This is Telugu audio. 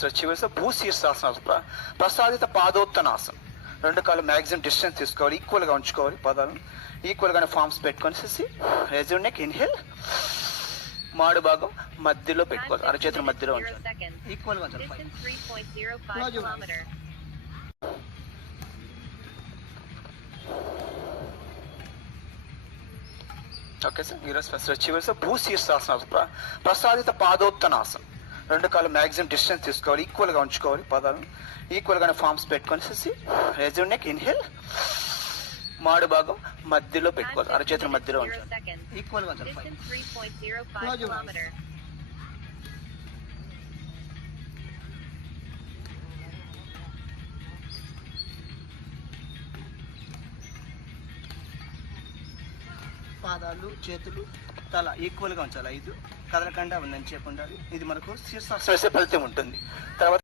ఫస్ట్ చివరి భూ శీర్షాసనం ప్ర- ప్రసాదిత పాదోత్తనాసనం రెండు కాళ్ళు మ్యాక్సిమం డిస్టెన్స్ తీసుకోవాలి ఈక్వల్గా ఉంచుకోవాలి పదాలను ఈక్వల్గానే ఫార్మ్స్ పెట్టుకొని రెజ్యూమ్ నెక్ ఇన్హేల్ మాడు భాగం మధ్యలో పెట్టుకోవాలి అరచేతుల మధ్యలో ఉంచాలి. ఈక్వల్గా ఉంచాలి పైన. Distance 3.05 Close your eyes. kilometer. Okay sir ఈరోజు ఫస్ట్ చివరి సార్ భూ శీర్షాసనం ప్ర- ప్రసాదిత పాదోత్తనాసనం రెండు కాళ్ళు మ్యాక్సిమం డిస్టెన్స్ తీసుకోవాలి. ఈక్వల్గా ఉంచుకోవాలి పదాలను. ఈక్వల్గానే ఫార్మ్స్ పెట్టుకొని రెజ్యూమ్ నెక్ ఇన్హేల్ మాడు భాగం మధ్యలో పెట్టుకోవాలి. అరచేతుల మధ్యలో ఉంచాలి. ఈక్వల్గా ఉంచాలి పాదాలు చేతులు తల ఈక్వల్గా ఉంచాలి. ఐదు కదలకుండా ఉందని చెప్పి ఉండాలి. ఇది మనకు శీర్షాసనం. ఫలితం ఉంటుంది. తర్వాత